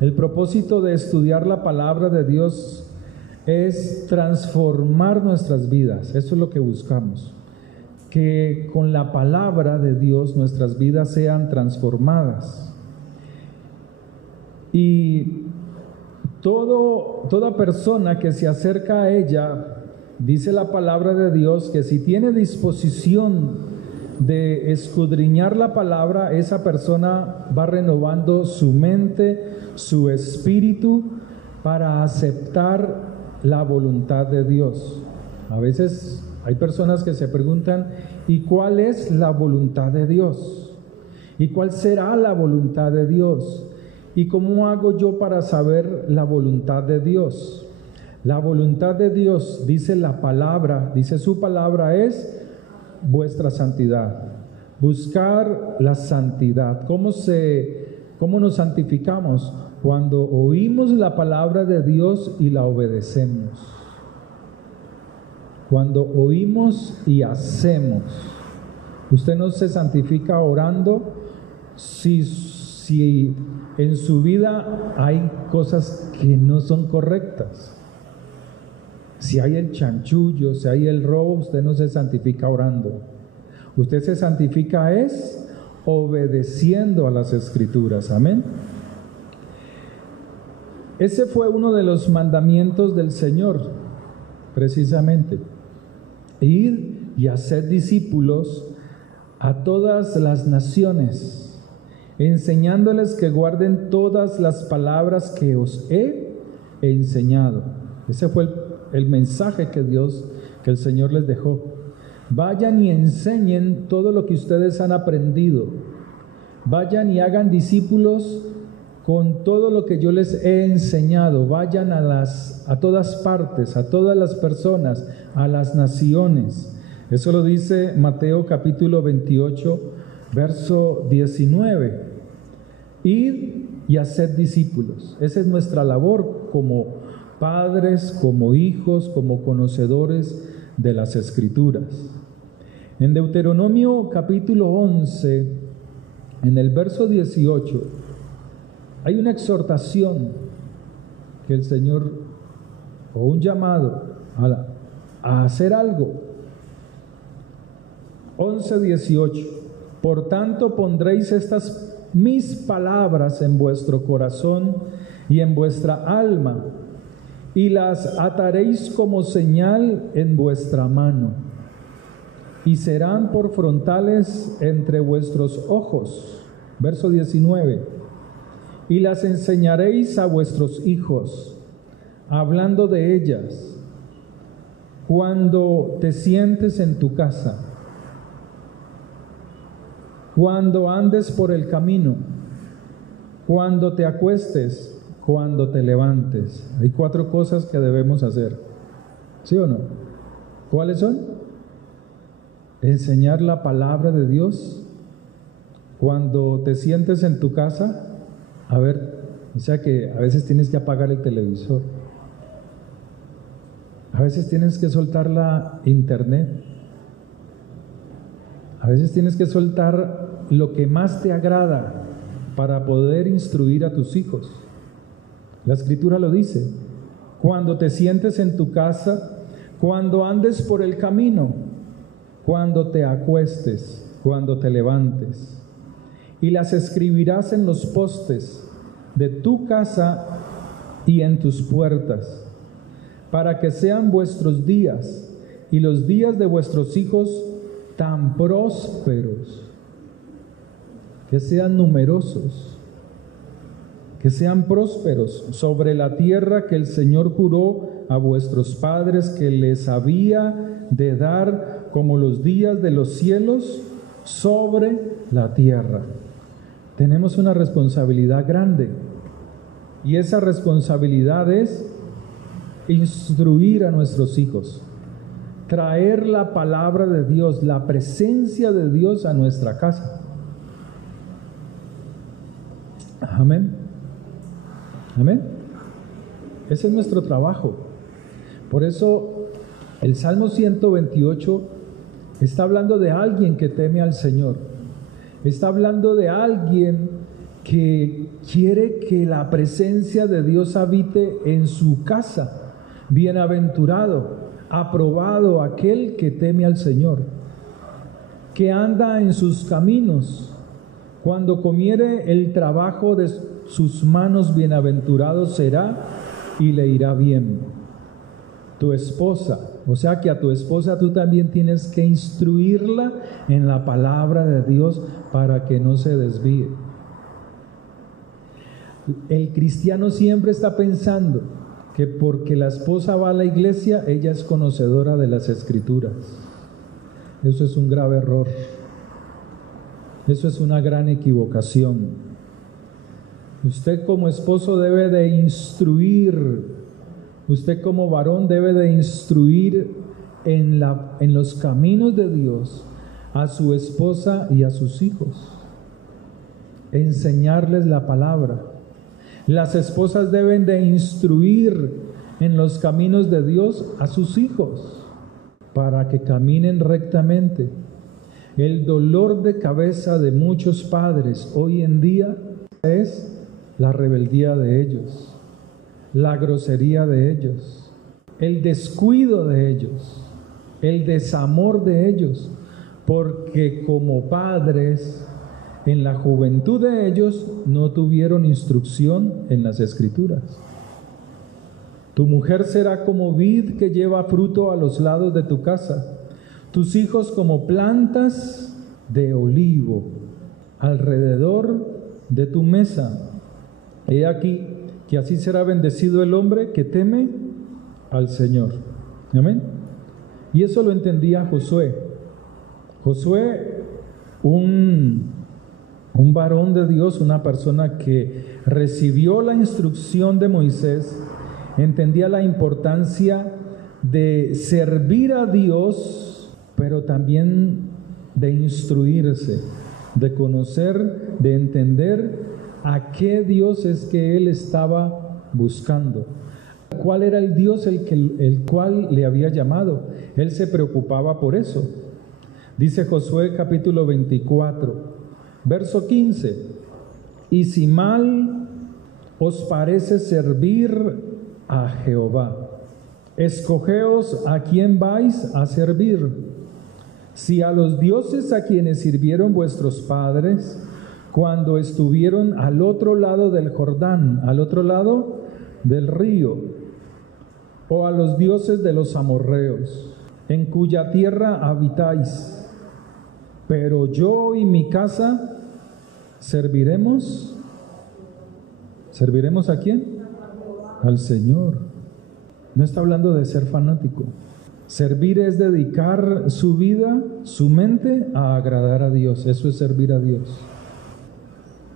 El propósito de estudiar la palabra de Dios es transformar nuestras vidas. Eso es lo que buscamos. Que con la palabra de Dios nuestras vidas sean transformadas. Y toda persona que se acerca a ella, dice la palabra de Dios, que si tiene disposición de escudriñar la palabra, esa persona va renovando su mente, su espíritu, para aceptar la voluntad de Dios. A veces hay personas que se preguntan, ¿y cuál es la voluntad de Dios? ¿Y cuál será la voluntad de Dios? ¿Y cómo hago yo para saber la voluntad de Dios? La voluntad de Dios, dice la palabra, dice su palabra, es vuestra santidad. Buscar la santidad. ¿Cómo nos santificamos? Cuando oímos la palabra de Dios y la obedecemos. Cuando oímos y hacemos. Usted no se santifica orando si en su vida hay cosas que no son correctas. Si hay el chanchullo, si hay el robo, usted no se santifica orando. Usted se santifica es obedeciendo a las Escrituras. Amén. Ese fue uno de los mandamientos del Señor, precisamente. Ir y hacer discípulos a todas las naciones, enseñándoles que guarden todas las palabras que os he enseñado. Ese fue el mensaje que el Señor les dejó. Vayan y enseñen todo lo que ustedes han aprendido. Vayan y hagan discípulos con todo lo que yo les he enseñado. Vayan a todas partes, a todas las personas, a las naciones. Eso lo dice Mateo capítulo 28, verso 19. Id y haced discípulos. Esa es nuestra labor como padres, como hijos, como conocedores de las Escrituras. En Deuteronomio capítulo 11, en el verso 18, hay una exhortación que el Señor, o un llamado a hacer algo. 11:18. Por tanto pondréis estas mis palabras en vuestro corazón y en vuestra alma, y las ataréis como señal en vuestra mano, y serán por frontales entre vuestros ojos. Verso 19. Y las enseñaréis a vuestros hijos, hablando de ellas, cuando te sientes en tu casa, cuando andes por el camino, cuando te acuestes, cuando te levantes. Hay 4 cosas que debemos hacer. ¿Sí o no? ¿Cuáles son? Enseñar la palabra de Dios. Cuando te sientes en tu casa, o sea que a veces tienes que apagar el televisor. A veces tienes que soltar la internet. A veces tienes que soltar lo que más te agrada para poder instruir a tus hijos. La Escritura lo dice. Cuando te sientes en tu casa, cuando andes por el camino, cuando te acuestes, cuando te levantes. Y las escribirás en los postes de tu casa y en tus puertas, para que sean vuestros días y los días de vuestros hijos tan prósperos, que sean numerosos, que sean prósperos sobre la tierra que el Señor juró a vuestros padres que les había de dar, como los días de los cielos sobre la tierra. Tenemos una responsabilidad grande, y esa responsabilidad es instruir a nuestros hijos, traer la palabra de Dios, la presencia de Dios a nuestra casa. Amén. Amén. Ese es nuestro trabajo. Por eso el Salmo 128 está hablando de alguien que teme al Señor. Está hablando de alguien que quiere que la presencia de Dios habite en su casa. Bienaventurado, aprobado aquel que teme al Señor, que anda en sus caminos. Cuando comiere el trabajo de sus manos, bienaventurado será y le irá bien. Tu esposa, o sea que a tu esposa tú también tienes que instruirla en la palabra de Dios para que no se desvíe. El cristiano siempre está pensando que porque la esposa va a la iglesia, ella es conocedora de las Escrituras. Eso es un grave error. Eso es una gran equivocación. Usted como esposo debe de instruir, usted como varón debe de instruir en los caminos de Dios a su esposa y a sus hijos. Enseñarles la palabra. Las esposas deben de instruir en los caminos de Dios a sus hijos para que caminen rectamente. El dolor de cabeza de muchos padres hoy en día es la rebeldía de ellos, la grosería de ellos, el descuido de ellos, el desamor de ellos, porque como padres en la juventud de ellos no tuvieron instrucción en las Escrituras. Tu mujer será como vid que lleva fruto a los lados de tu casa, tus hijos como plantas de olivo alrededor de tu mesa. He aquí que así será bendecido el hombre que teme al Señor. Amén. Y eso lo entendía Josué. Josué, un varón de Dios, una persona que recibió la instrucción de Moisés, entendía la importancia de servir a Dios, pero también de instruirse, de conocer, de entender a qué Dios es que él estaba buscando. ¿Cuál era el Dios el cual le había llamado? Él se preocupaba por eso. Dice Josué capítulo 24, verso 15: y si mal os parece servir a Jehová, escogeos a quién vais a servir, si a los dioses a quienes sirvieron vuestros padres cuando estuvieron al otro lado del Jordán, al otro lado del río, o a los dioses de los amorreos, en cuya tierra habitáis. Pero yo y mi casa serviremos. ¿Serviremos a quién? Al Señor. No está hablando de ser fanático. Servir es dedicar su vida, su mente a agradar a Dios. Eso es servir a Dios.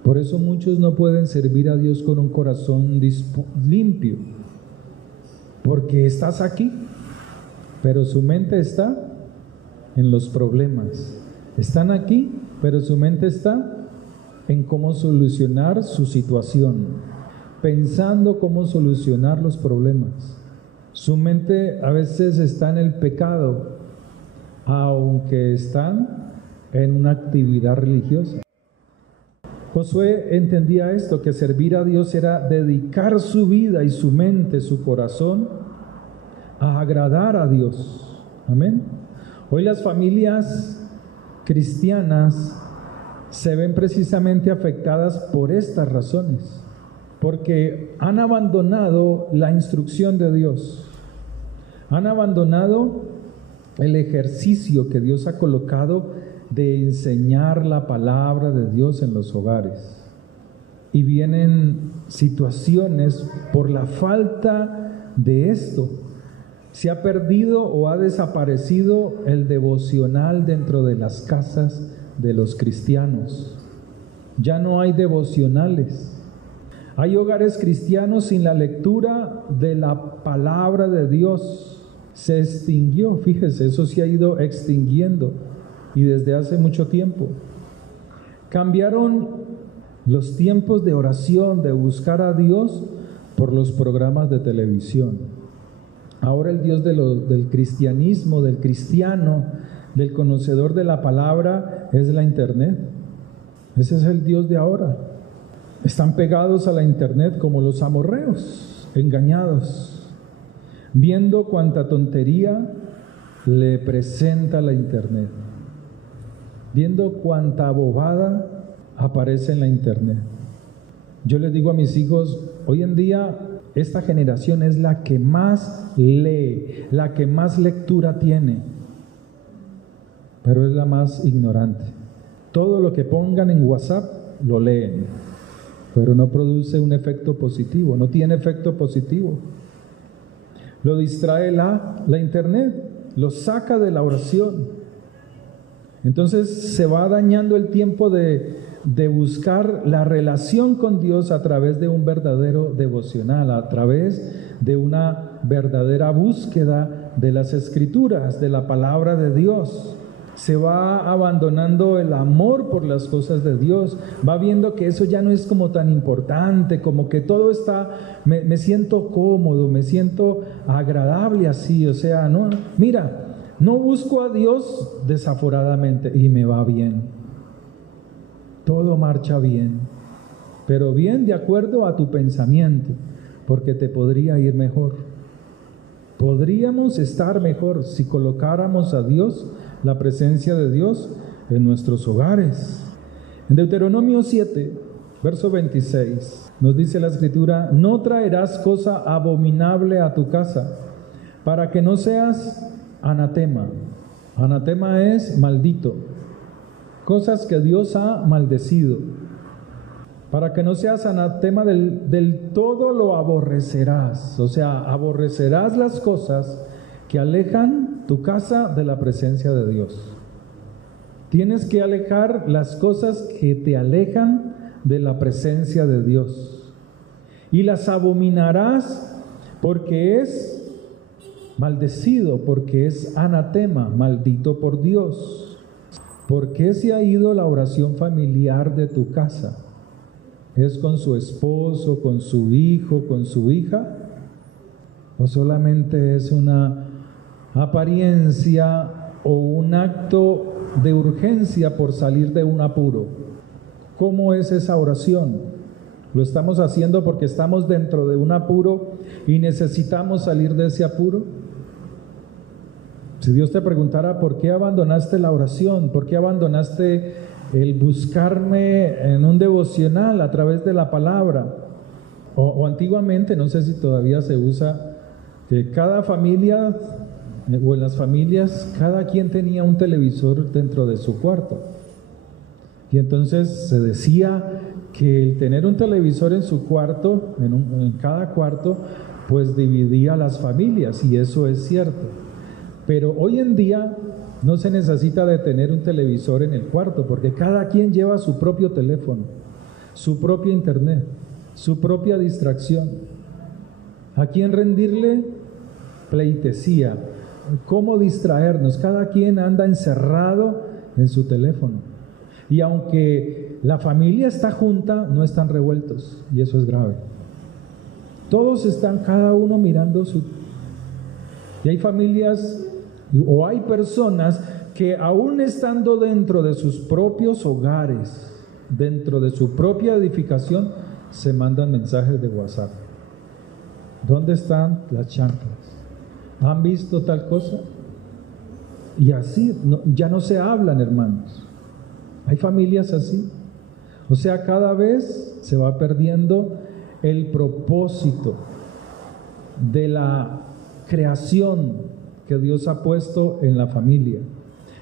Por eso muchos no pueden servir a Dios con un corazón limpio. Porque estás aquí, pero su mente está en los problemas. Están aquí, pero su mente está en cómo solucionar su situación, pensando cómo solucionar los problemas. Su mente a veces está en el pecado, aunque están en una actividad religiosa. Josué entendía esto, que servir a Dios era dedicar su vida y su mente, su corazón, a agradar a Dios. Amén. Hoy las familias cristianas se ven precisamente afectadas por estas razones, porque han abandonado la instrucción de Dios, han abandonado el ejercicio que Dios ha colocado de enseñar la palabra de Dios en los hogares. Y vienen situaciones por la falta de esto. Se ha perdido o ha desaparecido el devocional dentro de las casas de los cristianos. Ya no hay devocionales. Hay hogares cristianos sin la lectura de la palabra de Dios. Se extinguió, fíjese, eso se ha ido extinguiendo y desde hace mucho tiempo. Cambiaron los tiempos de oración, de buscar a Dios, por los programas de televisión. Ahora el Dios del cristianismo, del cristiano, del conocedor de la palabra, es la internet. Ese es el Dios de ahora. Están pegados a la internet como los amorreos, engañados, viendo cuánta tontería le presenta la internet, viendo cuánta bobada aparece en la internet. Yo les digo a mis hijos, hoy en día esta generación es la que más lee, la que más lectura tiene, pero es la más ignorante. Todo lo que pongan en WhatsApp lo leen, pero no produce un efecto positivo, no tiene efecto positivo. Lo distrae la internet, lo saca de la oración. Entonces se va dañando el tiempo de buscar la relación con Dios a través de un verdadero devocional, a través de una verdadera búsqueda de las Escrituras, de la palabra de Dios. Se va abandonando el amor por las cosas de Dios, va viendo que eso ya no es como tan importante, como que todo está, me siento cómodo, me siento agradable así, o sea, no, mira, no busco a Dios desaforadamente y me va bien, todo marcha bien, pero bien de acuerdo a tu pensamiento, porque te podría ir mejor. Podríamos estar mejor si colocáramos a Dios, la presencia de Dios en nuestros hogares. En Deuteronomio 7, verso 26, nos dice la Escritura: no traerás cosa abominable a tu casa, para que no seas anatema. Anatema es maldito, cosas que Dios ha maldecido. Para que no seas anatema del todo lo aborrecerás, o sea, aborrecerás las cosas que alejan tu casa de la presencia de Dios. Tienes que alejar las cosas que te alejan de la presencia de Dios. Y las abominarás porque es maldecido, porque es anatema, maldito por Dios. ¿Por qué se ha ido la oración familiar de tu casa? ¿Es con su esposo, con su hijo, con su hija? ¿O solamente es una apariencia o un acto de urgencia por salir de un apuro? ¿Cómo es esa oración? ¿Lo estamos haciendo porque estamos dentro de un apuro y necesitamos salir de ese apuro? Si Dios te preguntara ¿por qué abandonaste la oración? ¿Por qué abandonaste el buscarme en un devocional a través de la palabra? O antiguamente, no sé si todavía se usa, que cada familia o en las familias cada quien tenía un televisor dentro de su cuarto, y entonces se decía que el tener un televisor en su cuarto, en cada cuarto, pues dividía las familias, y eso es cierto. Pero hoy en día no se necesita de tener un televisor en el cuarto, porque cada quien lleva su propio teléfono, su propio internet, su propia distracción. ¿A quién rendirle pleitesía? ¿Cómo distraernos? Cada quien anda encerrado en su teléfono. Y aunque la familia está junta, no están revueltos, y eso es grave. Todos están, cada uno mirando su... Y hay familias o hay personas que aún estando dentro de sus propios hogares, dentro de su propia edificación, se mandan mensajes de WhatsApp. ¿Dónde están las chanclas? ¿Han visto tal cosa? Y así ya no se hablan, hermanos. Hay familias así. O sea, cada vez se va perdiendo el propósito de la creación que Dios ha puesto en la familia.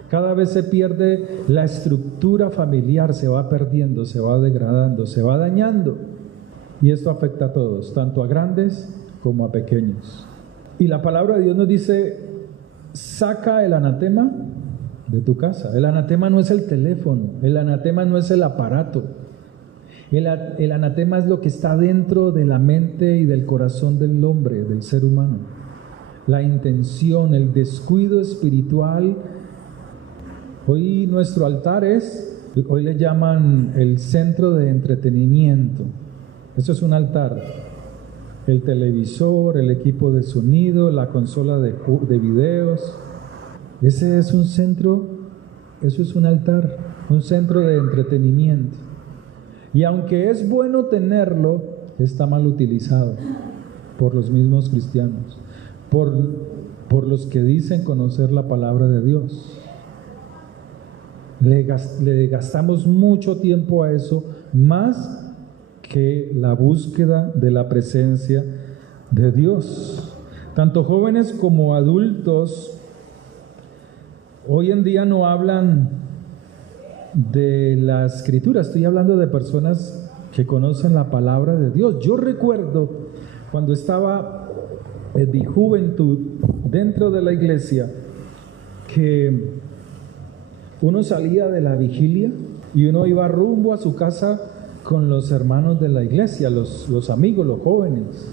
Cada vez se pierde la estructura familiar, se va perdiendo, se va degradando, se va dañando. Y esto afecta a todos, tanto a grandes como a pequeños. Y la palabra de Dios nos dice: saca el anatema de tu casa. El anatema no es el teléfono, el anatema no es el aparato. El anatema es lo que está dentro de la mente y del corazón del hombre, del ser humano. La intención, el descuido espiritual. Hoy nuestro altar hoy le llaman el centro de entretenimiento. Eso es un altar. El televisor, el equipo de sonido, la consola de videos. Ese es un centro, eso es un altar, un centro de entretenimiento. Y aunque es bueno tenerlo, está mal utilizado por los mismos cristianos, por los que dicen conocer la palabra de Dios. Le gastamos mucho tiempo a eso, más que la búsqueda de la presencia de Dios. Tanto jóvenes como adultos hoy en día no hablan de la Escritura. Estoy hablando de personas que conocen la palabra de Dios. Yo recuerdo cuando estaba en mi juventud dentro de la iglesia, que uno salía de la vigilia y uno iba rumbo a su casa con los hermanos de la iglesia, los amigos, los jóvenes,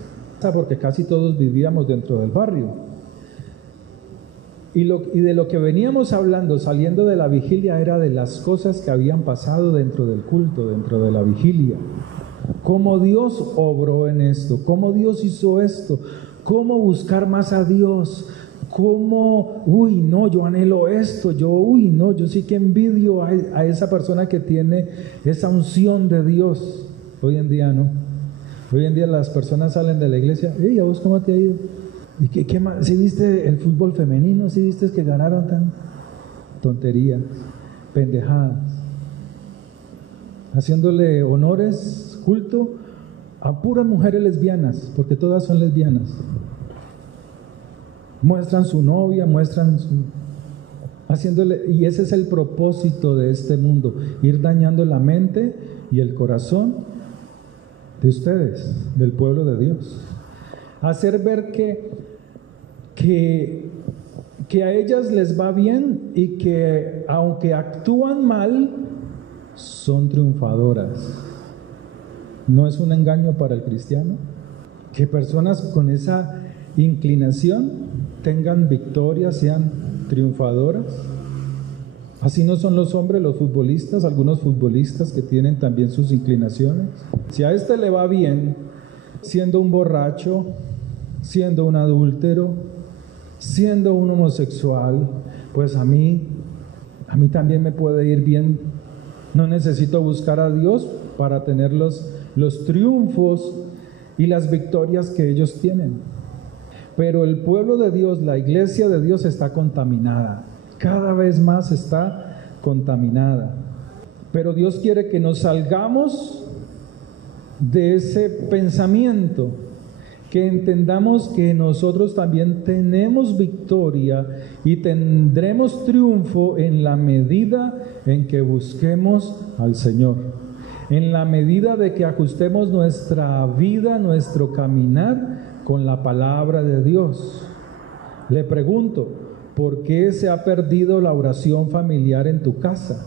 porque casi todos vivíamos dentro del barrio. Y de lo que veníamos hablando saliendo de la vigilia era de las cosas que habían pasado dentro del culto, dentro de la vigilia. Cómo Dios obró en esto, cómo Dios hizo esto, cómo buscar más a Dios, cómo, yo anhelo esto, yo sí que envidio a esa persona que tiene esa unción de Dios. Hoy en día no. Hoy en día las personas salen de la iglesia, ¿a vos cómo te ha ido? ¿Y qué más? ¿Sí viste el fútbol femenino? ¿Sí viste que ganaron tan tonterías, pendejadas? Haciéndole honores, culto a puras mujeres lesbianas, porque todas son lesbianas. Muestran su novia, haciéndole, y ese es el propósito de este mundo, ir dañando la mente y el corazón de ustedes, del pueblo de Dios. Hacer ver que a ellas les va bien y que aunque actúan mal, son triunfadoras. ¿No es un engaño para el cristiano? Que personas con esa inclinación tengan victorias, sean triunfadoras. Así no son los hombres, los futbolistas, algunos futbolistas que tienen también sus inclinaciones. Si a este le va bien, siendo un borracho, siendo un adúltero, siendo un homosexual, pues a mí también me puede ir bien. No necesito buscar a Dios para tener los triunfos y las victorias que ellos tienen. Pero el pueblo de Dios, la iglesia de Dios está contaminada. Cada vez más está contaminada. Pero Dios quiere que nos salgamos de ese pensamiento, que entendamos que nosotros también tenemos victoria y tendremos triunfo en la medida en que busquemos al Señor, en la medida de que ajustemos nuestra vida, nuestro caminar con la palabra de Dios. Le pregunto, ¿por qué se ha perdido la oración familiar en tu casa?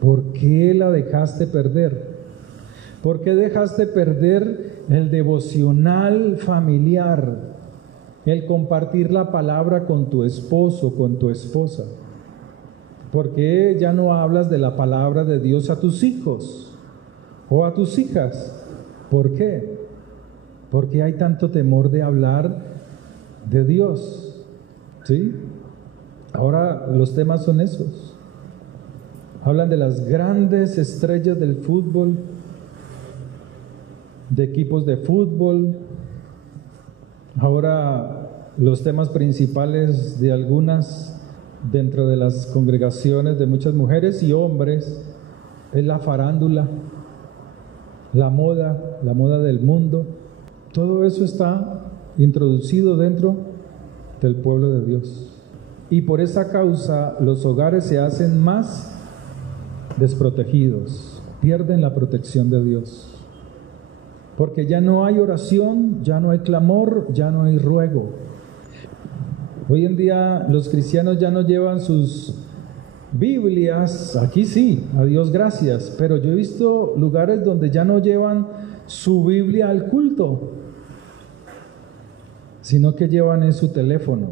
¿Por qué la dejaste perder? ¿Por qué dejaste perder el devocional familiar, el compartir la palabra con tu esposo, con tu esposa? ¿Por qué ya no hablas de la palabra de Dios a tus hijos o a tus hijas? ¿Por qué? ¿Por qué hay tanto temor de hablar de Dios? ¿Sí? Ahora los temas son esos. Hablan de las grandes estrellas del fútbol, de equipos de fútbol. Ahora los temas principales de algunas dentro de las congregaciones de muchas mujeres y hombres es la farándula, la moda del mundo. Todo eso está introducido dentro del pueblo de Dios. Y por esa causa los hogares se hacen más desprotegidos, pierden la protección de Dios. Porque ya no hay oración, ya no hay clamor, ya no hay ruego. Hoy en día los cristianos ya no llevan sus Biblias, aquí sí, a Dios gracias, pero yo he visto lugares donde ya no llevan su Biblia al culto, sino que llevan en su teléfono.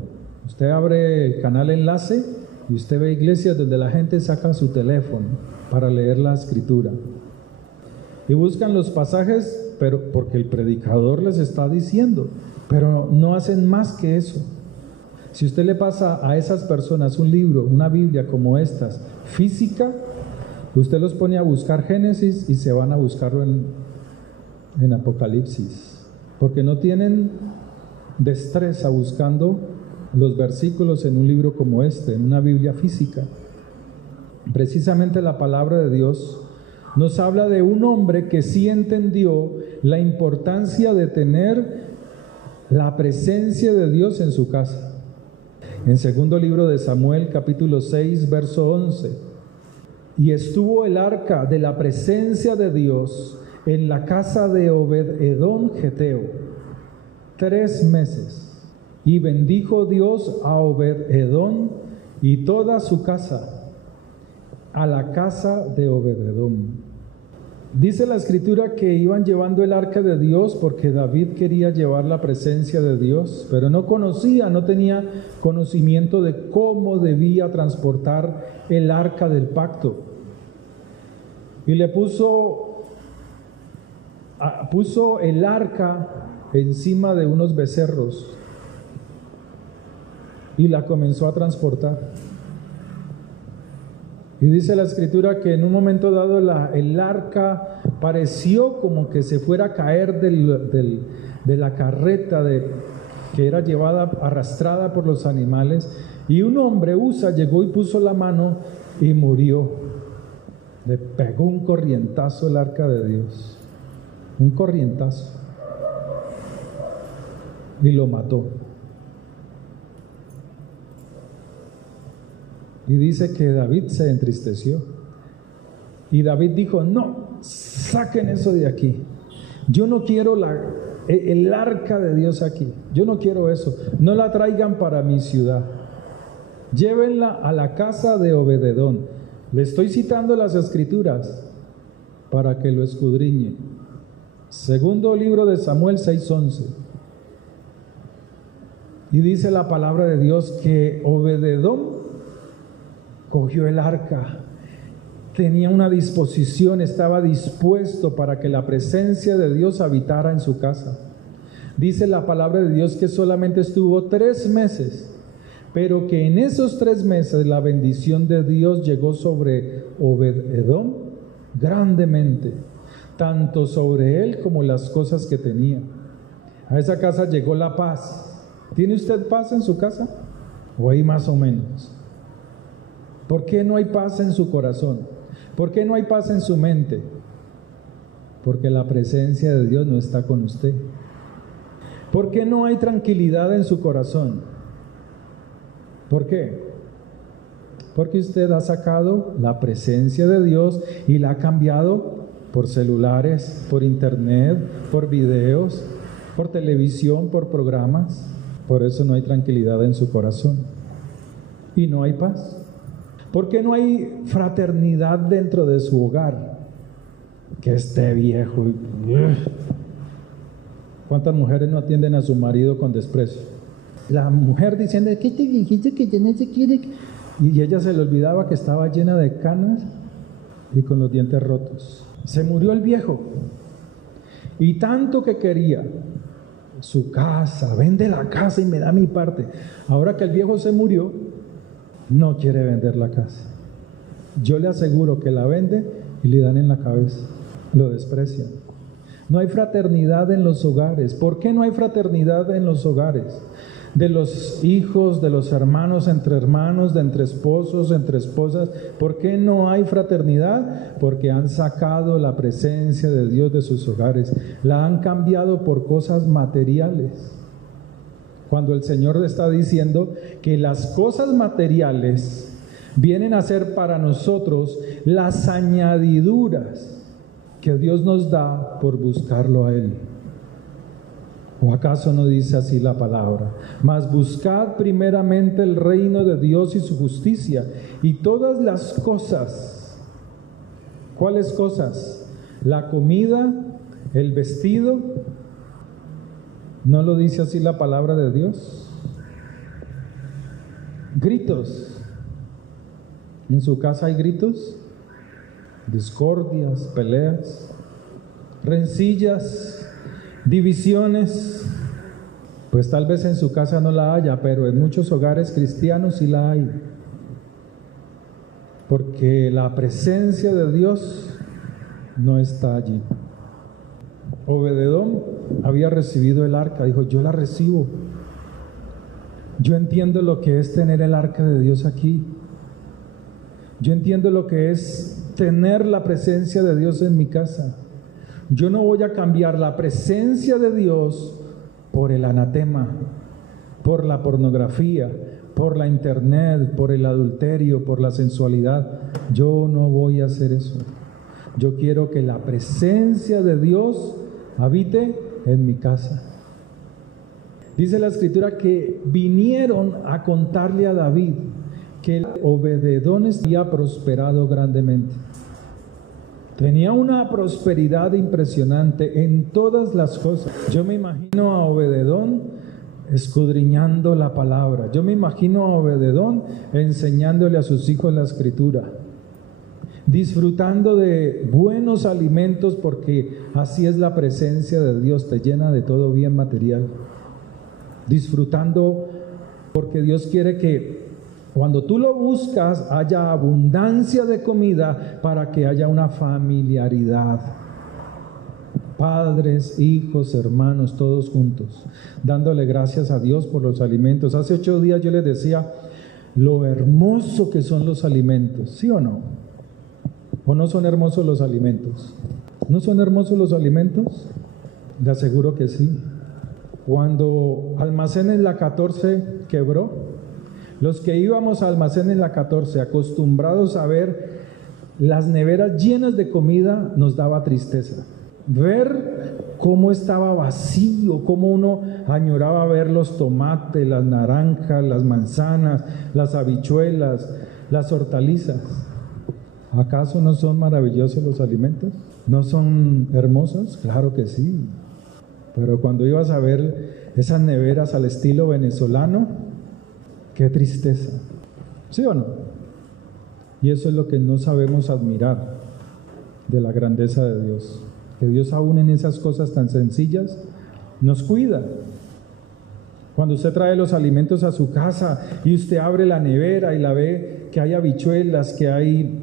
Usted abre el canal Enlace y usted ve iglesias donde la gente saca su teléfono para leer la escritura. Y buscan los pasajes, pero porque el predicador les está diciendo, pero no hacen más que eso. Si usted le pasa a esas personas un libro, una Biblia como estas, física, Usted los pone a buscar Génesis y se van a buscarlo en Apocalipsis, porque no tienen destreza buscando los versículos en un libro como este, en una Biblia física. Precisamente la palabra de Dios nos habla de un hombre que sí entendió la importancia de tener la presencia de Dios en su casa. En segundo libro de Samuel, capítulo 6, verso 11: y estuvo el arca de la presencia de Dios en la casa de Obed-Edom geteo 3 meses. Y bendijo Dios a Obed-Edom y toda su casa, a la casa de Obed-Edom. Dice la escritura que iban llevando el arca de Dios porque David quería llevar la presencia de Dios, pero no tenía conocimiento de cómo debía transportar el arca del pacto. Y le puso el arca encima de unos becerros y la comenzó a transportar. Y dice la escritura que en un momento dado el arca pareció como que se fuera a caer de la carreta que era llevada, arrastrada por los animales, y un hombre, Usa, llegó y puso la mano y murió. Le pegó un corrientazo el arca de Dios, un corrientazo, y lo mató. Y dice que David se entristeció. Y David dijo: no, saquen eso de aquí. Yo no quiero el arca de Dios aquí. Yo no quiero eso. No la traigan para mi ciudad. Llévenla a la casa de Obed-Edom. Le estoy citando las escrituras para que lo escudriñe. Segundo libro de Samuel 6:11. Y dice la palabra de Dios que Obed-Edom cogió el arca, tenía una disposición, estaba dispuesto para que la presencia de Dios habitara en su casa. Dice la palabra de Dios que solamente estuvo 3 meses, pero que en esos 3 meses la bendición de Dios llegó sobre Obed-Edom grandemente, tanto sobre él como las cosas que tenía. A esa casa llegó la paz. ¿Tiene usted paz en su casa? ¿O ahí más o menos? ¿Por qué no hay paz en su corazón? ¿Por qué no hay paz en su mente? Porque la presencia de Dios no está con usted. ¿Por qué no hay tranquilidad en su corazón? ¿Por qué? Porque usted ha sacado la presencia de Dios y la ha cambiado por celulares, por internet, por videos, por televisión, por programas. Por eso no hay tranquilidad en su corazón y no hay paz. ¿Por qué no hay fraternidad dentro de su hogar? Que esté viejo. ¿Cuántas mujeres no atienden a su marido con desprecio? La mujer diciendo: que este viejito que ya no se quiere. Y ella se le olvidaba que estaba llena de canas y con los dientes rotos. Se murió el viejo. Y tanto que quería su casa, vende la casa y me da mi parte. Ahora que el viejo se murió, no quiere vender la casa. Yo le aseguro que la vende y le dan en la cabeza, lo desprecian. No hay fraternidad en los hogares. ¿Por qué no hay fraternidad en los hogares? De los hijos, de los hermanos, de entre esposos, entre esposas. ¿Por qué no hay fraternidad? Porque han sacado la presencia de Dios de sus hogares, la han cambiado por cosas materiales. Cuando el Señor está diciendo que las cosas materiales vienen a ser para nosotros las añadiduras que Dios nos da por buscarlo a Él. ¿O acaso no dice así la palabra? Mas buscad primeramente el reino de Dios y su justicia, y todas las cosas. ¿Cuáles cosas? La comida, el vestido. ¿No lo dice así la palabra de Dios? Gritos. ¿En su casa hay gritos? Discordias, peleas, rencillas, divisiones. Pues tal vez en su casa no la haya, pero en muchos hogares cristianos sí la hay. porque la presencia de Dios no está allí. Obed-edom había recibido el arca, dijo, yo la recibo. Yo entiendo lo que es tener el arca de Dios aquí. Yo entiendo lo que es tener la presencia de Dios en mi casa. Yo no voy a cambiar la presencia de Dios por el anatema, por la pornografía, por la internet, por el adulterio, por la sensualidad. Yo no voy a hacer eso. Yo quiero que la presencia de Dios habite en mi casa. Dice la Escritura que vinieron a contarle a David que Obed-edom había prosperado grandemente. Tenía una prosperidad impresionante en todas las cosas. Yo me imagino a Obed-edom escudriñando la palabra. Yo me imagino a Obed-edom enseñándole a sus hijos la Escritura, disfrutando de buenos alimentos, porque así es la presencia de Dios, te llena de todo bien material. Disfrutando porque Dios quiere que cuando tú lo buscas haya abundancia de comida para que haya una familiaridad. Padres, hijos, hermanos, todos juntos, dándole gracias a Dios por los alimentos. Hace 8 días yo les decía lo hermoso que son los alimentos, ¿sí o no? ¿O no son hermosos los alimentos? ¿No son hermosos los alimentos? Le aseguro que sí. Cuando Almacenes La 14 quebró, los que íbamos a Almacenes La 14, acostumbrados a ver las neveras llenas de comida, nos daba tristeza. Ver cómo estaba vacío, cómo uno añoraba ver los tomates, las naranjas, las manzanas, las habichuelas, las hortalizas. ¿Acaso no son maravillosos los alimentos? ¿No son hermosos? Claro que sí. Pero cuando ibas a ver esas neveras al estilo venezolano, qué tristeza. ¿Sí o no? Y eso es lo que no sabemos admirar de la grandeza de Dios. Que Dios aún en esas cosas tan sencillas nos cuida. Cuando usted trae los alimentos a su casa y usted abre la nevera y la ve que hay habichuelas, que hay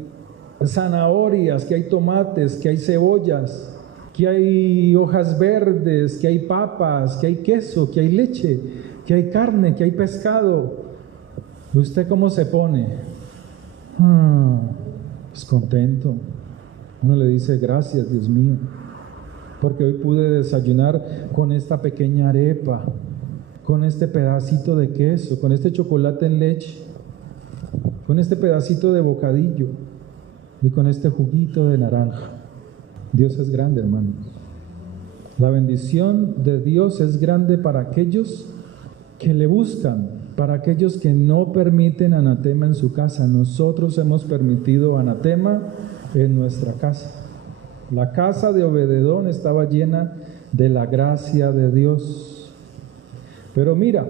zanahorias, que hay tomates, que hay cebollas, que hay hojas verdes, que hay papas, que hay queso, que hay leche, que hay carne, que hay pescado. ¿Usted cómo se pone? Pues contento. Uno le dice, gracias Dios mío, porque hoy pude desayunar con esta pequeña arepa, con este pedacito de queso, con este chocolate en leche, con este pedacito de bocadillo y con este juguito de naranja. Dios es grande, hermanos. La bendición de Dios es grande para aquellos que le buscan, para aquellos que no permiten anatema en su casa. Nosotros hemos permitido anatema en nuestra casa. La casa de Obed-edom estaba llena de la gracia de Dios. Pero mira,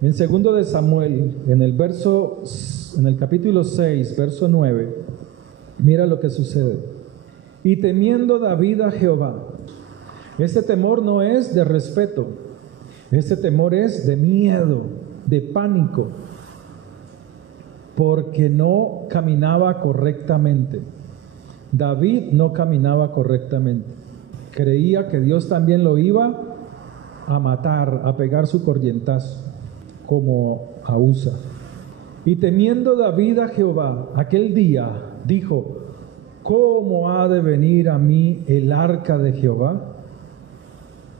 en 2 de Samuel, en el capítulo 6, verso 9, mira lo que sucede. Y temiendo David a Jehová. Este temor no es de respeto, este temor es de miedo, de pánico, porque no caminaba correctamente. David no caminaba correctamente. Creía que Dios también lo iba a matar, a pegar su corrientazo, como a Usa. Y temiendo David a Jehová, aquel día dijo, ¿cómo ha de venir a mí el arca de Jehová?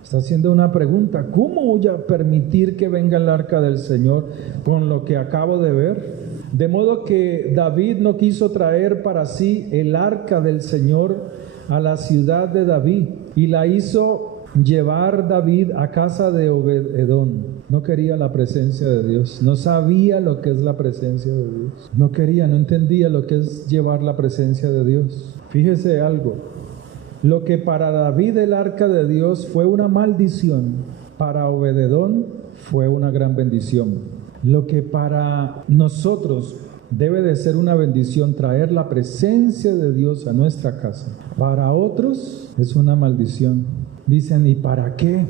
Está haciendo una pregunta. ¿Cómo voy a permitir que venga el arca del Señor con lo que acabo de ver? De modo que David no quiso traer para sí el arca del Señor a la ciudad de David, y la hizo llevar David a casa de Obed-edom. No quería la presencia de Dios, no sabía lo que es la presencia de Dios, no entendía lo que es llevar la presencia de Dios. Fíjese algo, lo que para David el arca de Dios fue una maldición, para Obed-edom fue una gran bendición. Lo que para nosotros debe de ser una bendición, traer la presencia de Dios a nuestra casa, para otros es una maldición. Dicen, ¿y para qué?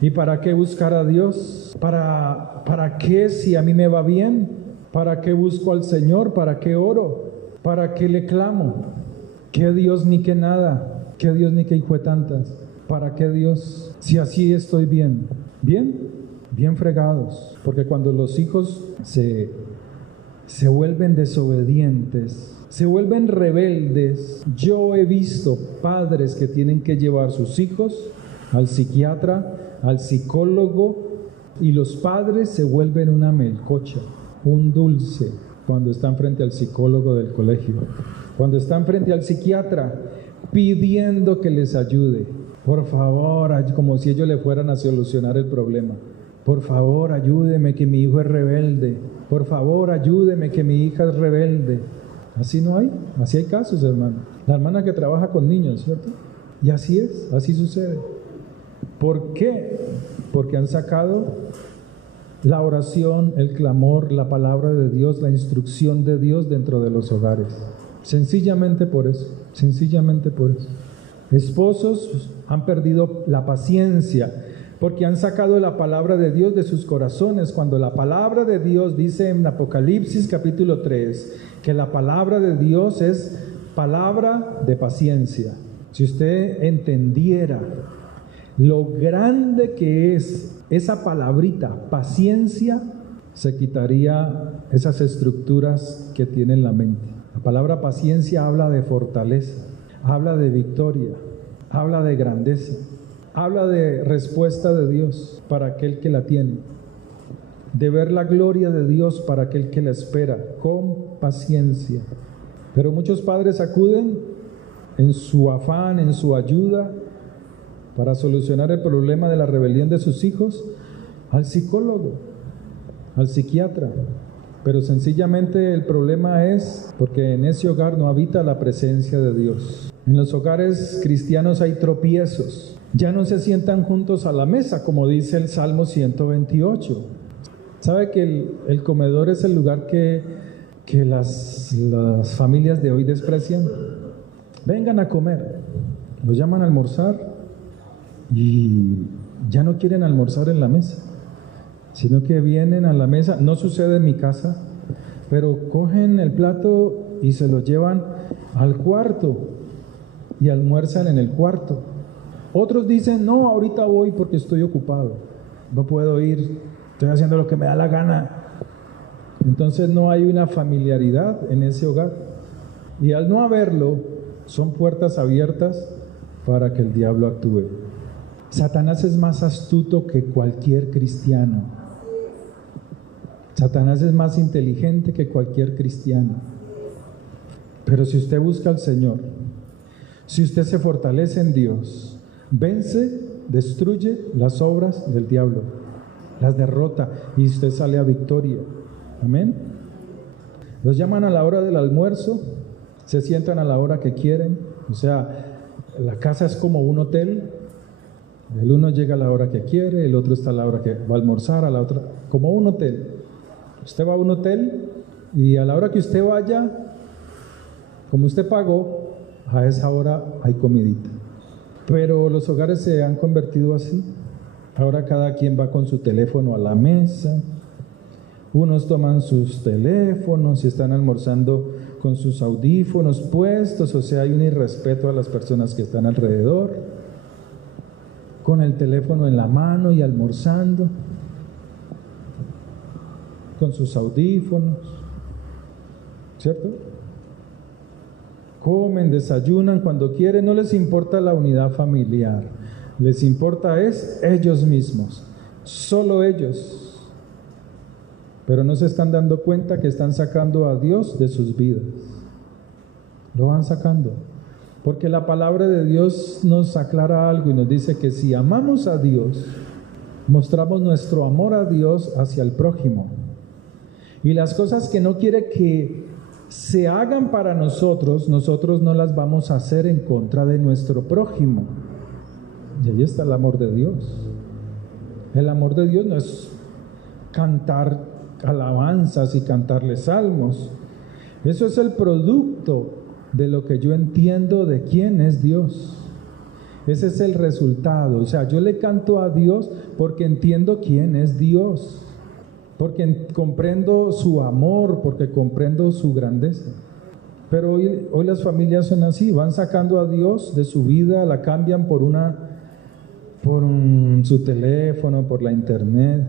¿Y para qué buscar a Dios? ¿Para qué si a mí me va bien? ¿Para qué busco al Señor? ¿Para qué oro? ¿Para qué le clamo? ¿Qué Dios ni qué nada? ¿Qué Dios ni qué hijuetantas? ¿Para qué Dios? Si así estoy bien. Bien fregados. Porque cuando los hijos se vuelven desobedientes, se vuelven rebeldes, yo he visto padres que tienen que llevar sus hijos al psiquiatra, al psicólogo, y los padres se vuelven una melcocha, un dulce, cuando están frente al psicólogo del colegio, cuando están frente al psiquiatra, pidiendo que les ayude. Por favor, como si ellos le fueran a solucionar el problema. Por favor, ayúdeme que mi hijo es rebelde. Por favor, ayúdeme que mi hija es rebelde. Así no hay, así hay casos, hermano. La hermana que trabaja con niños, ¿cierto? Y así es, así sucede. ¿Por qué? Porque han sacado la oración, el clamor, la palabra de Dios, la instrucción de Dios dentro de los hogares. Sencillamente por eso, sencillamente por eso. Esposos han perdido la paciencia porque han sacado la palabra de Dios de sus corazones, cuando la palabra de Dios dice en Apocalipsis capítulo 3 que la palabra de Dios es palabra de paciencia. Si usted entendiera lo grande que es esa palabrita, paciencia, se quitaría esas estructuras que tiene en la mente. La palabra paciencia habla de fortaleza, habla de victoria, habla de grandeza, habla de respuesta de Dios para aquel que la tiene, de ver la gloria de Dios para aquel que la espera, con paciencia. Pero muchos padres acuden en su afán, en su ayuda, para solucionar el problema de la rebelión de sus hijos, al psicólogo, al psiquiatra. Pero sencillamente el problema es porque en ese hogar no habita la presencia de Dios. En los hogares cristianos hay tropiezos. Ya no se sientan juntos a la mesa, como dice el Salmo 128. ¿Sabe que el comedor es el lugar que las familias de hoy desprecian? Vengan a comer. Los llaman a almorzar y ya no quieren almorzar en la mesa, sino que vienen a la mesa. No sucede en mi casa, pero cogen el plato y se lo llevan al cuarto y almuerzan en el cuarto. Otros dicen, no, ahorita voy porque estoy ocupado, no puedo ir, estoy haciendo lo que me da la gana. Entonces no hay una familiaridad en ese hogar, y al no haberlo, son puertas abiertas para que el diablo actúe. Satanás es más astuto que cualquier cristiano. Satanás es más inteligente que cualquier cristiano. Pero si usted busca al Señor, si usted se fortalece en Dios, vence, destruye las obras del diablo, las derrota y usted sale a victoria. Amén. Los llaman a la hora del almuerzo, se sientan a la hora que quieren. O sea, la casa es como un hotel. El uno llega a la hora que quiere, el otro está a la hora que va a almorzar, a la otra, como un hotel. Usted va a un hotel y a la hora que usted vaya, como usted pagó, a esa hora hay comidita. Pero los hogares se han convertido así. Ahora cada quien va con su teléfono a la mesa. Unos toman sus teléfonos y están almorzando con sus audífonos puestos. O sea, hay un irrespeto a las personas que están alrededor, con el teléfono en la mano y almorzando, con sus audífonos, ¿cierto? Comen, desayunan cuando quieren, no les importa la unidad familiar, les importa es ellos mismos, solo ellos. Pero no se están dando cuenta que están sacando a Dios de sus vidas. Lo van sacando. Porque la palabra de Dios nos aclara algo y nos dice que si amamos a Dios, mostramos nuestro amor a Dios hacia el prójimo. Y las cosas que no quiere que se hagan para nosotros, nosotros no las vamos a hacer en contra de nuestro prójimo. Y ahí está el amor de Dios. El amor de Dios no es cantar alabanzas y cantarle salmos. Eso es el producto de lo que yo entiendo de quién es Dios. Ese es el resultado. O sea, yo le canto a Dios porque entiendo quién es Dios. porque comprendo su amor, porque comprendo su grandeza. Pero hoy las familias son así, van sacando a Dios de su vida, la cambian por su teléfono, por la internet,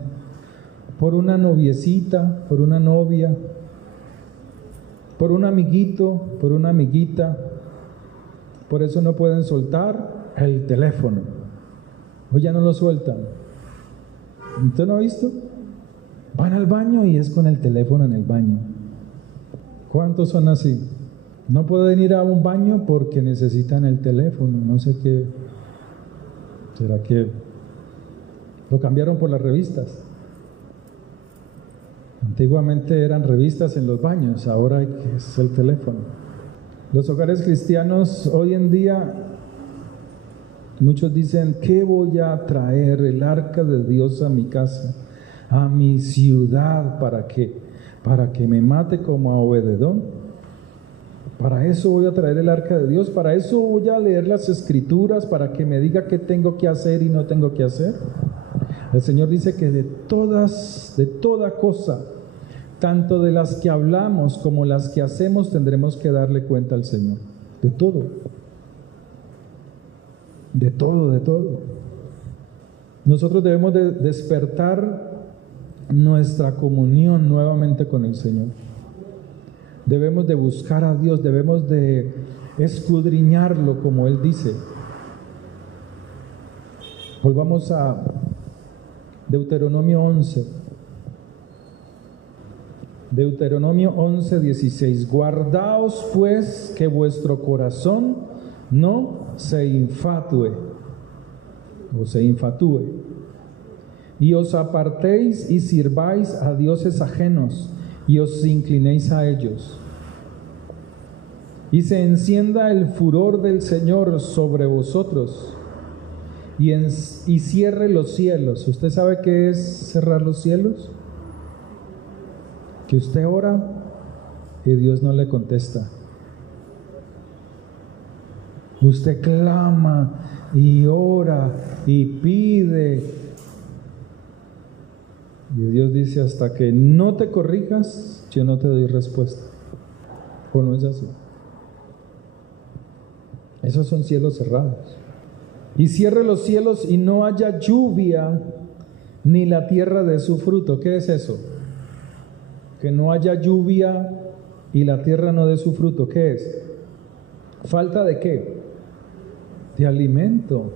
por una noviecita, por una novia, por un amiguito, por una amiguita. Por eso no pueden soltar el teléfono. Hoy ya no lo sueltan. ¿Usted no ha visto? Van al baño y es con el teléfono en el baño. ¿Cuántos son así? No pueden ir a un baño porque necesitan el teléfono. No sé qué. ¿Será que lo cambiaron por las revistas? Antiguamente eran revistas en los baños, ahora es el teléfono. Los hogares cristianos hoy en día, muchos dicen, ¿qué voy a traer el arca de Dios a mi casa, a mi ciudad? ¿Para qué? ¿Para que me mate como a Obededón? ¿Para eso voy a traer el arca de Dios? ¿Para eso voy a leer las escrituras? ¿Para que me diga qué tengo que hacer y no tengo que hacer? El Señor dice que de toda cosa, tanto de las que hablamos como las que hacemos, tendremos que darle cuenta al Señor. De todo. De todo, de todo. Nosotros debemos de despertar nuestra comunión nuevamente con el Señor. Debemos de buscar a Dios, debemos de escudriñarlo como Él dice. Volvamos a Deuteronomio 11. Deuteronomio 11:16. Guardaos pues que vuestro corazón no se infatúe y os apartéis y sirváis a dioses ajenos y os inclinéis a ellos, y se encienda el furor del Señor sobre vosotros y cierre los cielos. ¿Usted sabe qué es cerrar los cielos? Que usted ora y Dios no le contesta. Usted clama y ora y pide, y Dios dice, hasta que no te corrijas, yo no te doy respuesta. ¿O no es así? Esos son cielos cerrados. Y cierre los cielos y no haya lluvia, ni la tierra de su fruto. ¿Qué es eso? Que no haya lluvia y la tierra no dé su fruto. ¿Qué es? ¿Falta de qué? De alimento.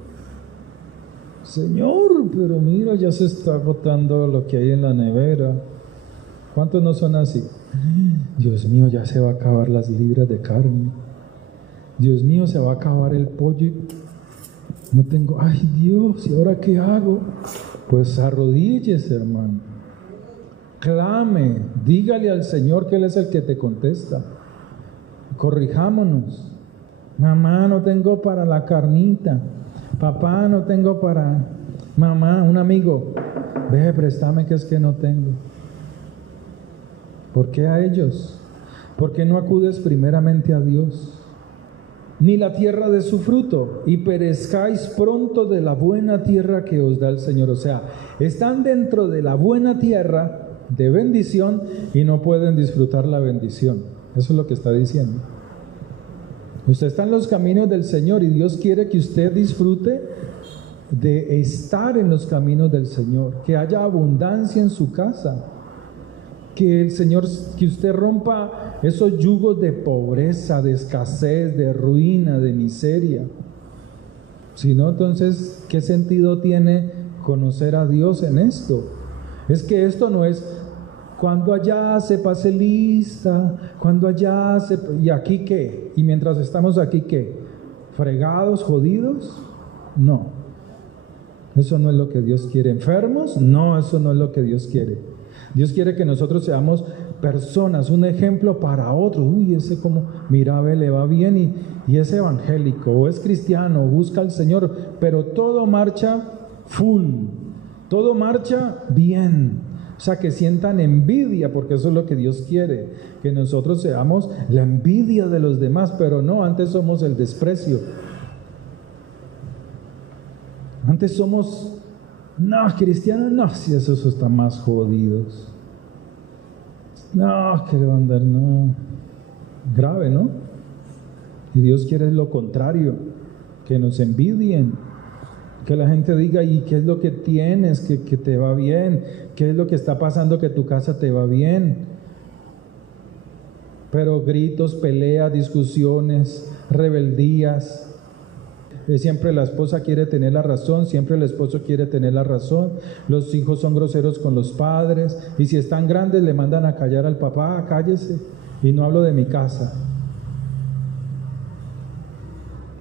Señor, pero mira, ya se está agotando lo que hay en la nevera. ¿Cuántos no son así? Dios mío, ya se va a acabar las libras de carne. Dios mío, se va a acabar el pollo. No tengo, ay Dios, ¿y ahora qué hago? Pues arrodíllese, hermano. Clame, dígale al Señor que Él es el que te contesta. Corrijámonos. Mamá, no tengo para la carnita. Papá, no tengo para... Mamá, un amigo, ve, préstame que es que no tengo. ¿Por qué a ellos? ¿Por qué no acudes primeramente a Dios? Ni la tierra de su fruto, y perezcáis pronto de la buena tierra que os da el Señor. O sea, están dentro de la buena tierra de bendición y no pueden disfrutar la bendición. Eso es lo que está diciendo. Usted está en los caminos del Señor y Dios quiere que usted disfrute de estar en los caminos del Señor, que haya abundancia en su casa, que el Señor, que usted rompa esos yugos de pobreza, de escasez, de ruina, de miseria. Si no, entonces, ¿qué sentido tiene conocer a Dios en esto? Es que esto no es cuando allá se pase lista, cuando allá se... ¿Y aquí qué? ¿Y mientras estamos aquí qué? ¿Fregados, jodidos? No. Eso no es lo que Dios quiere. ¿Enfermos? No, eso no es lo que Dios quiere. Dios quiere que nosotros seamos personas, un ejemplo para otros. Uy, ese como, mira, ve, le va bien y es evangélico, o es cristiano, o busca al Señor, pero todo marcha full, todo marcha bien. O sea, que sientan envidia, porque eso es lo que Dios quiere, que nosotros seamos la envidia de los demás, pero no, antes somos el desprecio. Antes somos, no, cristianos, no, si esos están más jodidos. No, que va a andar, no. Grave, ¿no? Y Dios quiere lo contrario, que nos envidien, que la gente diga, ¿y qué es lo que tienes? Que te va bien. ¿Qué es lo que está pasando que tu casa te va bien? Pero gritos, peleas, discusiones, rebeldías. Siempre la esposa quiere tener la razón, siempre el esposo quiere tener la razón. Los hijos son groseros con los padres, y si están grandes le mandan a callar al papá, cállese, y no hablo de mi casa.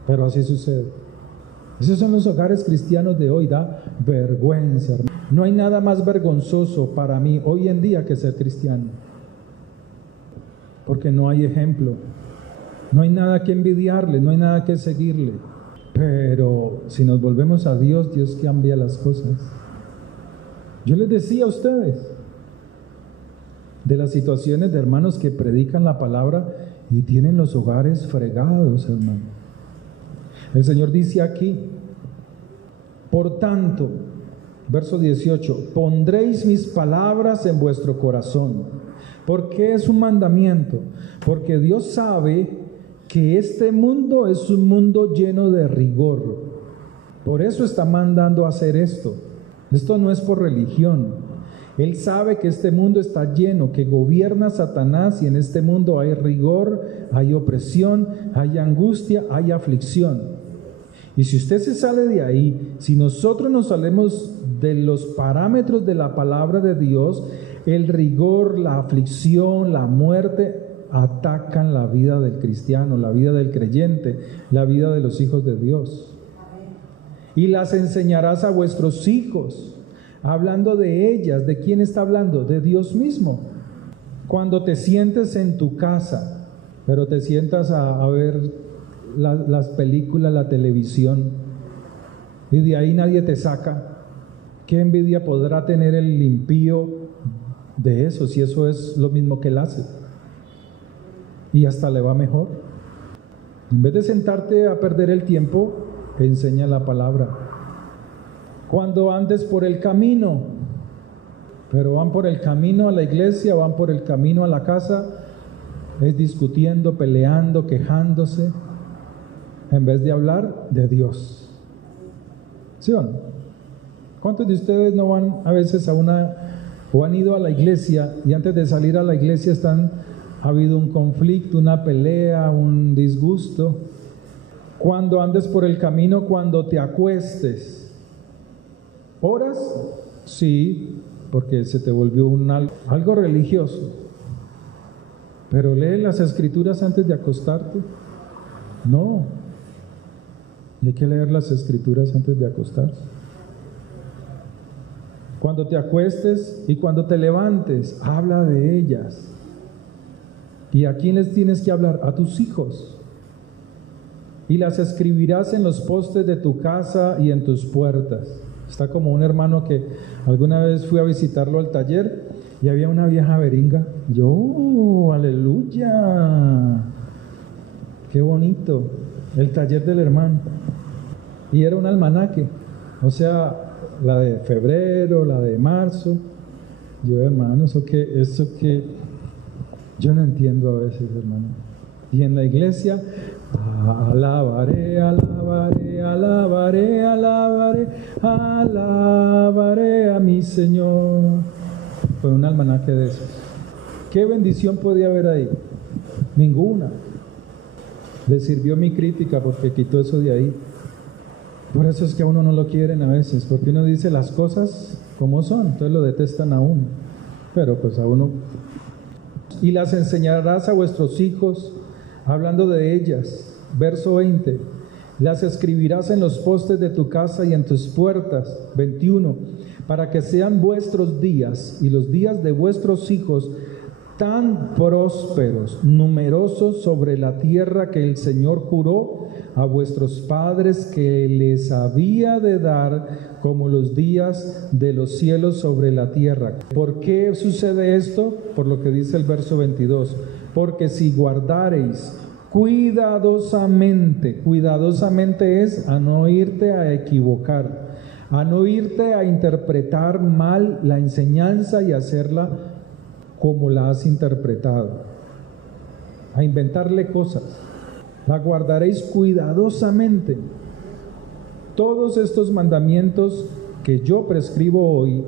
Pero así sucede. Esos son los hogares cristianos de hoy, da vergüenza. No hay nada más vergonzoso para mí hoy en día que ser cristiano, porque no hay ejemplo, no hay nada que envidiarle, no hay nada que seguirle. Pero si nos volvemos a Dios, Dios cambia las cosas. Yo les decía a ustedes de las situaciones de hermanos que predican la palabra y tienen los hogares fregados, hermano. El Señor dice aquí, por tanto, verso 18, pondréis mis palabras en vuestro corazón. ¿Por qué es un mandamiento? Porque Dios sabe que este mundo es un mundo lleno de rigor. Por eso está mandando a hacer esto. Esto no es por religión. Él sabe que este mundo está lleno, que gobierna Satanás, y en este mundo hay rigor, hay opresión, hay angustia, hay aflicción. Y si usted se sale de ahí, si nosotros nos salemos de los parámetros de la palabra de Dios, el rigor, la aflicción, la muerte atacan la vida del cristiano, la vida del creyente, la vida de los hijos de Dios. Y las enseñarás a vuestros hijos. Hablando de ellas, ¿de quién está hablando? De Dios mismo. Cuando te sientes en tu casa, pero te sientas a ver las películas, la televisión, y de ahí nadie te saca, ¿qué envidia podrá tener el impío de eso, si eso es lo mismo que él hace? Y hasta le va mejor. En vez de sentarte a perder el tiempo, enseña la palabra. Cuando andes por el camino, pero van por el camino a la iglesia, van por el camino a la casa, es discutiendo, peleando, quejándose, en vez de hablar de Dios. ¿Sí o no? ¿Cuántos de ustedes no van a veces o han ido a la iglesia y antes de salir a la iglesia ha habido un conflicto, una pelea, un disgusto? Cuando andes por el camino, cuando te acuestes, ¿oras? Sí, porque se te volvió algo religioso. Pero lee las escrituras antes de acostarte. No, hay que leer las escrituras antes de acostarse. Cuando te acuestes y cuando te levantes, habla de ellas. ¿Y a quién les tienes que hablar? A tus hijos. Y las escribirás en los postes de tu casa y en tus puertas. Está como un hermano que alguna vez fui a visitarlo al taller y había una vieja beringa. ¡Aleluya! ¡Qué bonito! El taller del hermano. Y era un almanaque, o sea, la de febrero, la de marzo. Yo, hermano, eso que yo no entiendo a veces, hermano. Y en la iglesia, alabaré, alabaré, alabaré, alabaré, alabaré a mi Señor. Fue un almanaque de esos. ¿Qué bendición podía haber ahí? Ninguna. Le sirvió mi crítica porque quitó eso de ahí. Por eso es que a uno no lo quieren a veces, porque uno dice las cosas como son, entonces lo detestan a uno. Pero pues a uno. Y las enseñarás a vuestros hijos, hablando de ellas. Verso 20. Las escribirás en los postes de tu casa y en tus puertas. 21. Para que sean vuestros días y los días de vuestros hijos tan prósperos, numerosos sobre la tierra que el Señor juró a vuestros padres que les había de dar, como los días de los cielos sobre la tierra. ¿Por qué sucede esto? Por lo que dice el verso 22. Porque si guardareis cuidadosamente, cuidadosamente es a no irte a equivocar, a no irte a interpretar mal la enseñanza y hacerla como la has interpretado, a inventarle cosas. La guardaréis cuidadosamente. Todos estos mandamientos que yo prescribo hoy,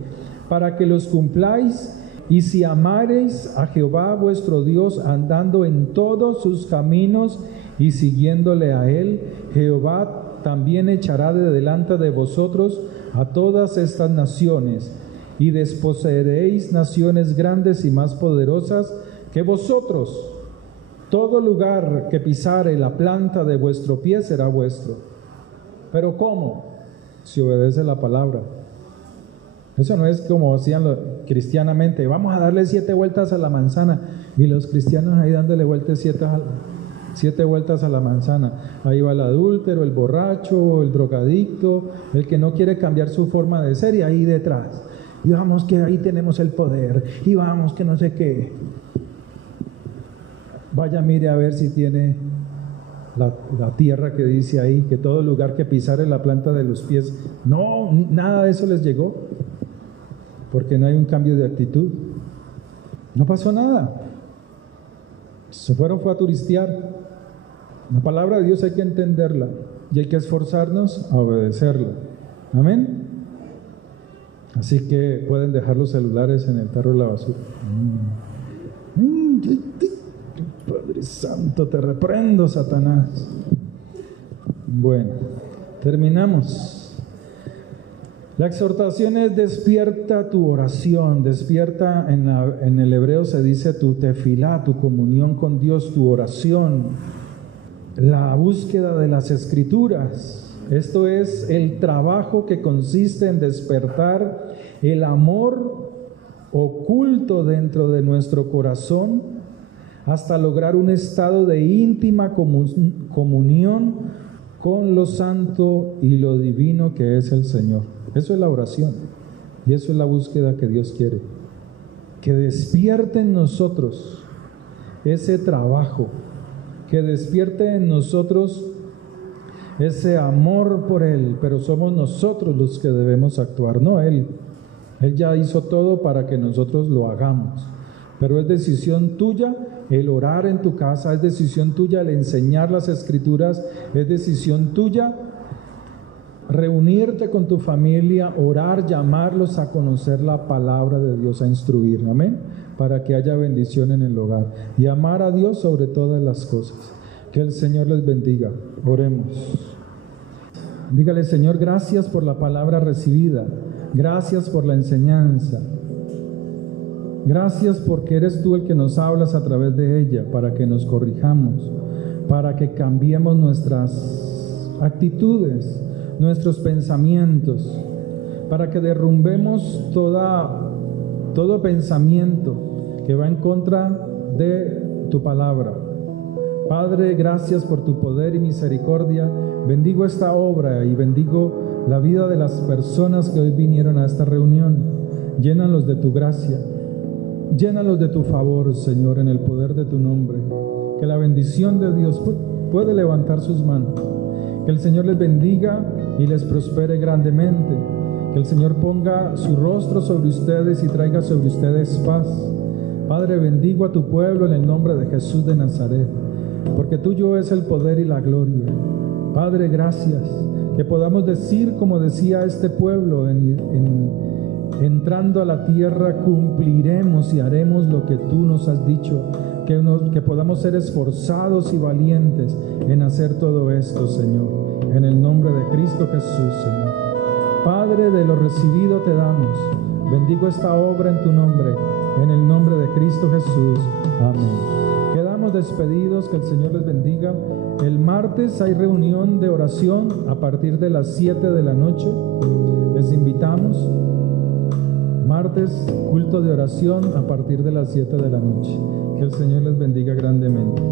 para que los cumpláis, y si amareis a Jehová vuestro Dios, andando en todos sus caminos y siguiéndole a él, Jehová también echará de delante de vosotros a todas estas naciones, y desposeeréis naciones grandes y más poderosas que vosotros. Todo lugar que pisare la planta de vuestro pie será vuestro. ¿Pero cómo? Si obedece la palabra. Eso no es como hacían cristianamente, vamos a darle 7 vueltas a la manzana, y los cristianos ahí dándole vueltas 7 vueltas a la manzana. Ahí va el adúltero, el borracho, el drogadicto, el que no quiere cambiar su forma de ser, y ahí detrás. Y vamos que ahí tenemos el poder, y vamos que no sé qué. Vaya, mire a ver si tiene la tierra que dice ahí, que todo lugar que pisare la planta de los pies. No, nada de eso les llegó, porque no hay un cambio de actitud. No pasó nada. Se fue a turistear. La palabra de Dios hay que entenderla y hay que esforzarnos a obedecerla. Amén. Así que pueden dejar los celulares en el tarro de la basura. Padre Santo, te reprendo, Satanás. Bueno, terminamos. La exhortación es: despierta tu oración, despierta, en el hebreo se dice tu tefilá, tu comunión con Dios, tu oración, la búsqueda de las escrituras. Esto es el trabajo que consiste en despertar el amor oculto dentro de nuestro corazón hasta lograr un estado de íntima comunión con lo santo y lo divino que es el Señor. Eso es la oración y eso es la búsqueda que Dios quiere. Que despierte en nosotros ese trabajo, que despierte en nosotros ese amor por Él, pero somos nosotros los que debemos actuar, no Él. Él ya hizo todo para que nosotros lo hagamos, pero es decisión tuya el orar en tu casa, es decisión tuya el enseñar las Escrituras, es decisión tuya reunirte con tu familia, orar, llamarlos a conocer la palabra de Dios, a instruir, amén, para que haya bendición en el hogar y amar a Dios sobre todas las cosas. Que el Señor les bendiga. Oremos. Dígale: Señor, gracias por la palabra recibida, gracias por la enseñanza, gracias porque eres tú el que nos hablas a través de ella, para que nos corrijamos, para que cambiemos nuestras actitudes, nuestros pensamientos, para que derrumbemos todo pensamiento que va en contra de tu palabra. Padre, gracias por tu poder y misericordia. Bendigo esta obra y bendigo la vida de las personas que hoy vinieron a esta reunión. Llénalos de tu gracia, llénalos de tu favor, Señor, en el poder de tu nombre. Que la bendición de Dios puede levantar sus manos. Que el Señor les bendiga y les prospere grandemente. Que el Señor ponga su rostro sobre ustedes y traiga sobre ustedes paz. Padre, bendigo a tu pueblo en el nombre de Jesús de Nazaret, porque tuyo es el poder y la gloria. Padre, gracias, que podamos decir como decía este pueblo entrando a la tierra: cumpliremos y haremos lo que tú nos has dicho. Que podamos ser esforzados y valientes en hacer todo esto, Señor, en el nombre de Cristo Jesús, Señor. Padre, de lo recibido te damos. Bendigo esta obra en tu nombre, en el nombre de Cristo Jesús. Amén. Quedamos despedidos, que el Señor les bendiga. El martes hay reunión de oración a partir de las 7 de la noche. Les invitamos. Martes, culto de oración a partir de las 7 de la noche. Que el Señor les bendiga grandemente.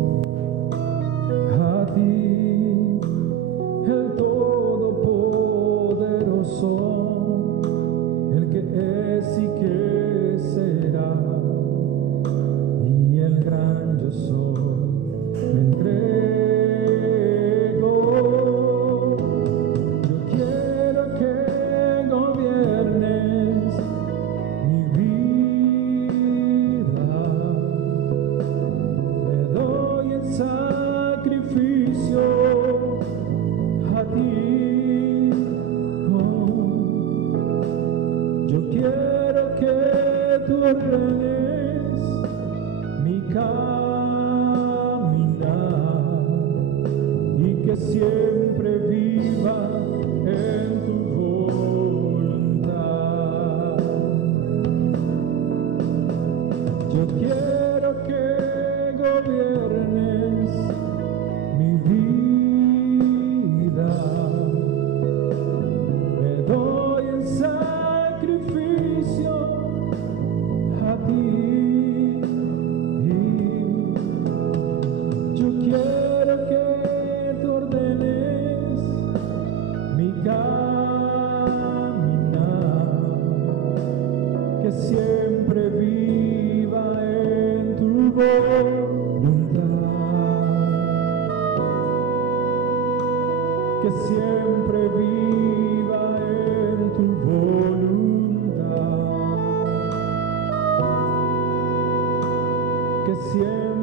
A ti, el Todopoderoso, el que es y que será, y el gran yo soy, me entrego. Yo quiero que gobiernes mi vida. Yo quiero que tú ordenes mi caminar y que siempre viva en tu voluntad. Yo quiero que gobiernes mi vida. Me doy en sacrificio a ti. Yo quiero que tú ordenes mi caminar, que siempre viva en tu voluntad, que siempre viva en tu voluntad, que siempre